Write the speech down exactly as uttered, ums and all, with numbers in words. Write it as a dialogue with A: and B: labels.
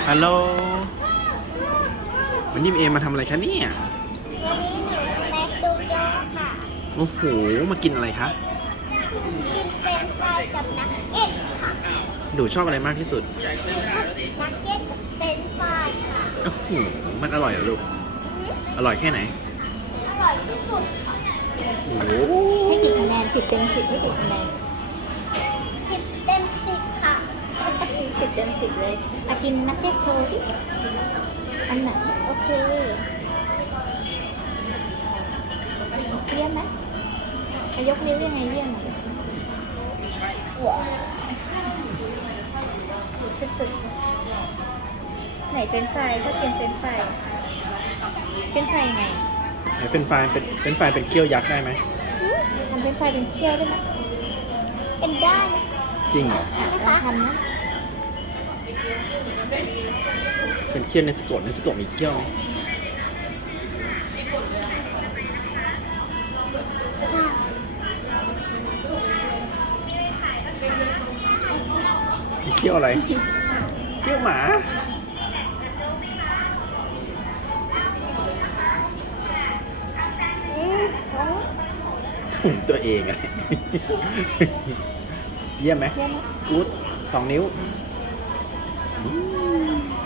A: ฮัลโหลวันนี้เอมาทำอะไรคะเนี่ย
B: วันนี้หนูแม็กดูโยค่ะ
A: โอ้โห มากินอะไรคะ
B: กินเฟรนช์ฟรายกับนักเก็ตค่ะ
A: หนูชอบอะไรมากที่สุด
B: หนูชอบนักเก็ตกับเฟรนช์ฟรายค่ะ
A: โอ้โห มันอร่อยเหรอลูก อร่อยแค่ไหน
B: อร่อยที่สุดค่ะ
A: โอ้โห
C: ให้กี่คะแนนสิบเต็มสิบให้กี่คะแนน
B: สิบเต็มสิบค่ะ
C: สิบเต็มสิบเลยอากินนักเก็ตโชว์ดิอันไหนโอเคเยี่ยมไหมอ่ะยกนิ้วยังไงเยี่ยมไหมสุดๆไหนเฟรนช์ฟรายชอบกินเฟรนช์ฟรายเฟรนช์ฟรายไง
A: ไหนเป็นไฟรายเป็นเป็นไฟรายเป็นเคี่ยวยักษ์ได้ไหม
C: ทำเฟรนช์ฟรายเป็นเคี่ยวได้ไหม
B: เป็นได้ไหม
A: จริงเหรอ
C: อ่ะลองทำนะ
A: เป็นเคี่ยวเนสโกะเนสโกะมีเคี่ยวไหม
B: ค่ะ
A: มีเคี่ยวอะไร เคี่ยวหมา
B: อืมของ
A: ผมตัวเองอะ เยี่ยมไหม
C: เยี่ยมไหม
A: กู๊ดสองนิ้วอืม